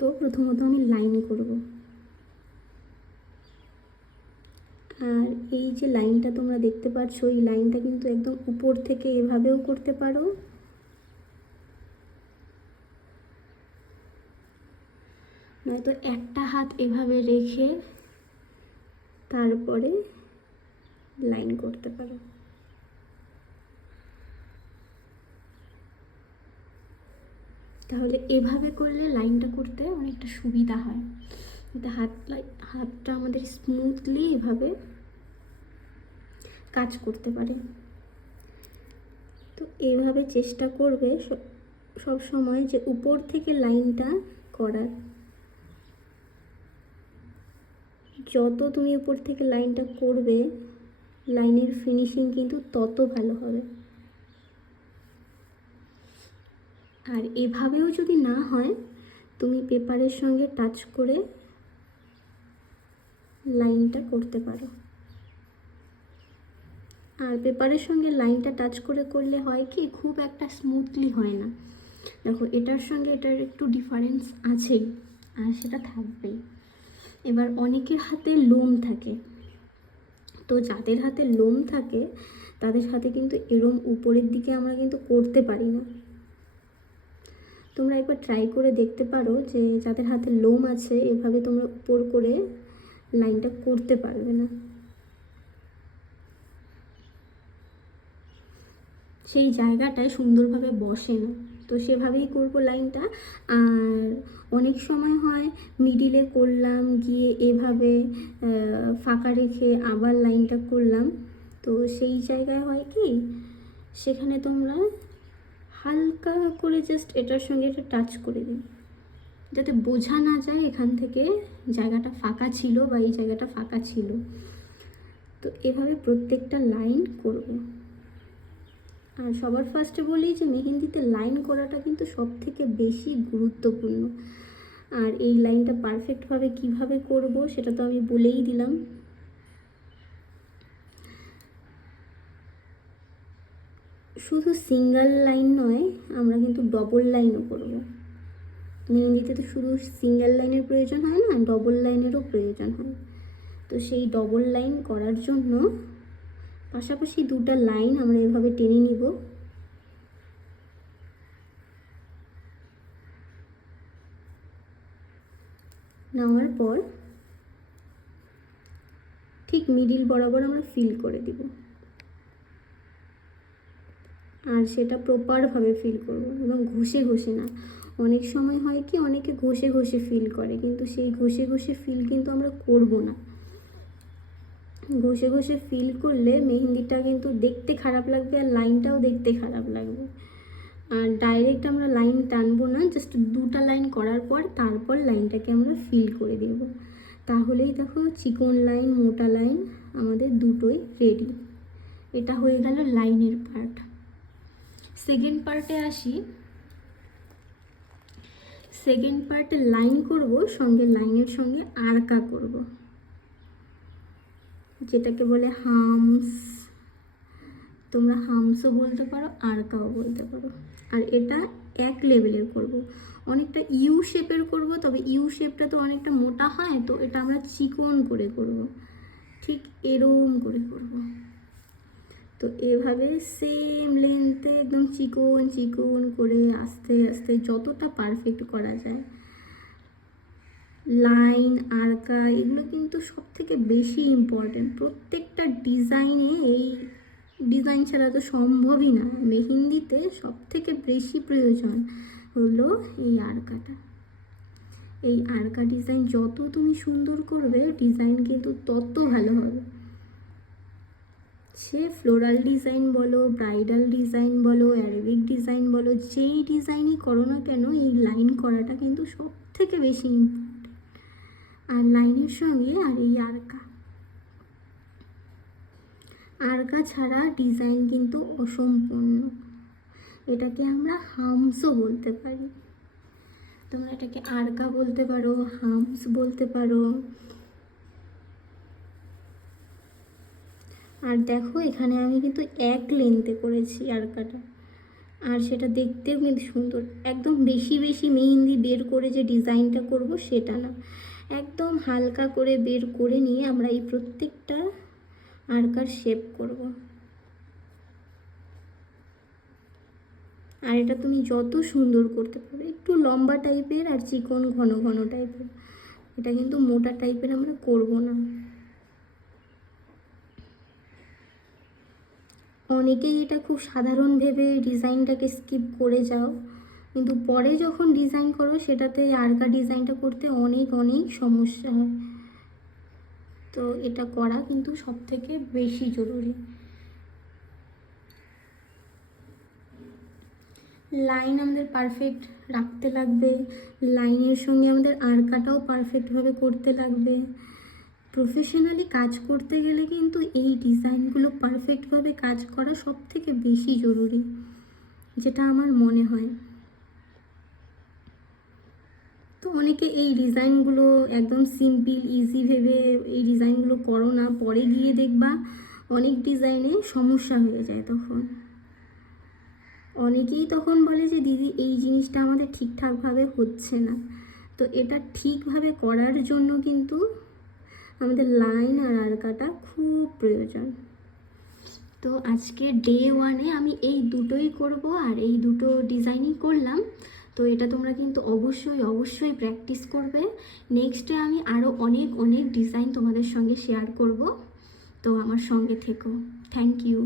তো প্রথমত আমি লাইন করব। আর এই যে লাইনটা তোমরা দেখতে পাচ্ছ, এই লাইনটা কিন্তু একদম উপর থেকে এভাবেও করতে পারো, নয়তো একটা হাত এভাবে রেখে তারপরে লাইন করতে পারো। তাহলে এভাবে করলে লাইনটা করতে অনেকটা সুবিধা হয়। এটা হাতটা আমাদের স্মুথলি এভাবে কাজ করতে পারে। তো এইভাবে চেষ্টা করবে সব সময় যে উপর থেকে লাইনটা করার। যত তুমি উপর থেকে লাইনটা করবে, লাইনের ফিনিশিং কিন্তু তত ভালো হবে। আর এভাবেও যদি না হয়, তুমি পেপারের সঙ্গে টাচ করে লাইনটা করতে পারো। আর পেপারের সঙ্গে লাইনটা টাচ করে করলে হয় কি, খুব একটা স্মুথলি হয় না। দেখো, এটার সঙ্গে এটার একটু ডিফারেন্স আছেই, আর সেটা থাকবেই। এবার অনেকের হাতে লোম থাকে, তো যাদের হাতে লোম থাকে তাদের হাতে কিন্তু এরম উপরের দিকে আমরা কিন্তু করতে পারি না। তোমরা একবার ট্রাই করে দেখতে পারো যে যাদের হাতে লোম আছে, এভাবে তোমরা উপর করে লাইনটা করতে পারবে না, সেই জায়গাটায় সুন্দরভাবে বসে না। তো সেভাবেই করবো লাইনটা। আর অনেক সময় হয় মিডিলে করলাম, গিয়ে এভাবে ফাঁকা রেখে আবার লাইনটা করলাম, তো সেই জায়গায় হয় কি, সেখানে তোমরা হালকা করে জাস্ট এটার সঙ্গে এটা টাচ করে দিই, যাতে বোঝা না যায় এখান থেকে জায়গাটা ফাঁকা ছিল বা এই জায়গাটা ফাঁকা ছিল। তো এভাবে প্রত্যেকটা লাইন করব। আর সবার ফার্স্টে বলি যে মেহেন্দিতে লাইন করাটা কিন্তু সব থেকে বেশি গুরুত্বপূর্ণ। আর এই লাইনটা পারফেক্টভাবে কিভাবে করব সেটা তো আমি বলেই দিলাম। শুধু সিঙ্গেল লাইন নয়, আমরা কিন্তু ডবল লাইনও করব। মেহেন্দিতে তো শুধু সিঙ্গেল লাইনের প্রয়োজন হয় না, ডবল লাইনেরও প্রয়োজন হয়। তো সেই ডবল লাইন করার জন্য পাশাপাশি দুটো লাইন আমরা এভাবে টেনে নিব। নেওয়ার পর ঠিক মিডিল বরাবর আমরা ফিল করে দিব। আর সেটা প্রপারভাবে ফিল করব, এবং ঘষে ঘষে না। অনেক সময় হয় কি, অনেকে ঘষে ঘষে ফিল করে, কিন্তু সেই ঘষে ঘষে ফিল কিন্তু আমরা করব না। ঘষে ঘষে ফিল করলে মেহেন্দিটা কিন্তু দেখতে খারাপ লাগবে, আর লাইনটাও দেখতে খারাপ লাগবে। আর ডাইরেক্ট আমরা লাইন টানবো না, জাস্ট দুটো লাইন করার পর তারপর লাইনটাকে আমরা ফিল করে দেব। তাহলেই দেখো চিকন লাইন, মোটা লাইন আমাদের দুটোই রেডি। এটা হয়ে গেল লাইনের পার্ট। সেকেন্ড পার্টে আসি। সেকেন্ড পার্টে লাইন করব, সঙ্গে লাইনের সঙ্গে আরকা করব, যেটাকে বলে হামস। তোমরা হামসও বলতে পারো, আরকাও বলতে পারো। আর এটা এক লেভেলের করব, অনেকটা ইউ শেপের করব, তবে ইউ শেপটা তো অনেকটা মোটা হয়, তো এটা আমরা চিকন করে করব, ঠিক এরম করে করব। তো এভাবে সেম লেন্থে একদম চিকন চিকন করে আস্তে আস্তে যতটা পারফেক্ট করা যায়। লাইন, আরকা এগুলো কিন্তু সব থেকে বেশি ইম্পর্টেন্ট প্রত্যেকটা ডিজাইনে। এই ডিজাইন ছাড়া তো সম্ভবই না। মেহেন্দিতে সব থেকে বেশি প্রয়োজন হলো এই আরকাটা। এই আরকা ডিজাইন যত তুমি সুন্দর করবে, ডিজাইন কিন্তু তত ভালো হবে। সে ফ্লোরাল ডিজাইন বলো, ব্রাইডাল ডিজাইন বলো, অ্যারাবিক ডিজাইন বলো, যেই ডিজাইনই করো না কেন, এই লাইন করাটা কিন্তু সব থেকে বেশি ইম্পর্টেন্ট। আর লাইনের সঙ্গে আর এই আরকা, আরকা ছাড়া ডিজাইন কিন্তু অসম্পূর্ণ। এটাকে আমরা হামসও বলতে পারি। তোমরা এটাকে আরকা বলতে পারো, হামস বলতে পারো। আর দেখো, এখানে আমি কিন্তু এক লেন্থে করেছি আরকাটা। আর সেটা দেখতেও কিন্তু সুন্দর। একদম বেশি বেশি মেহেন্দি বের করে যে ডিজাইনটা করব সেটা না, একদম হালকা করে বের করে নিয়ে আমরা এই প্রত্যেকটা আরকার শেপ করব। আর এটা তুমি যত সুন্দর করতে পারবে, একটু লম্বা টাইপের আর চিকন ঘন ঘন টাইপের, এটা কিন্তু মোটা টাইপের আমরা করব না। অনেকেই এটা খুব সাধারণ ভেবে ডিজাইনটাকে স্কিপ করে যাও, কিন্তু পরে যখন ডিজাইন করো সেটাতে আরকা ডিজাইনটা করতে অনেক অনেক সমস্যা হয়। তো এটা করা কিন্তু সব থেকে বেশি জরুরি। লাইন আমাদের পারফেক্ট রাখতে লাগবে, লাইনের সঙ্গে আমাদের আরকাটাও পারফেক্টভাবে করতে লাগবে। প্রফেশনালি কাজ করতে গেলে কিন্তু এই ডিজাইনগুলো পারফেক্টভাবে কাজ করা সব থেকে বেশি জরুরি, যেটা আমার মনে হয়। তো অনেকে এই ডিজাইনগুলো একদম সিম্পল ইজি ভেবে এই ডিজাইনগুলো করো না, পরে গিয়ে দেখবা অনেক ডিজাইনে সমস্যা হয়ে যায়। তখন অনেকেই তখন বলে যে দিদি এই জিনিসটা আমাদের ঠিকঠাকভাবে হচ্ছে না। তো এটা ঠিকভাবে করার জন্য কিন্তু আমাদের লাইন আর আরকাটা খুব প্রয়োজন। তো আজকে ডে 1-এ আমি এই দুটোই করব আর এই দুটো ডিজাইনই করলাম। তো এটা তোমরা কিন্তু অবশ্যই অবশ্যই প্র্যাকটিস করবে। নেক্সটে আমি আরও অনেক অনেক ডিজাইন তোমাদের সঙ্গে শেয়ার করব। তো আমার সঙ্গে থেকো। Thank you.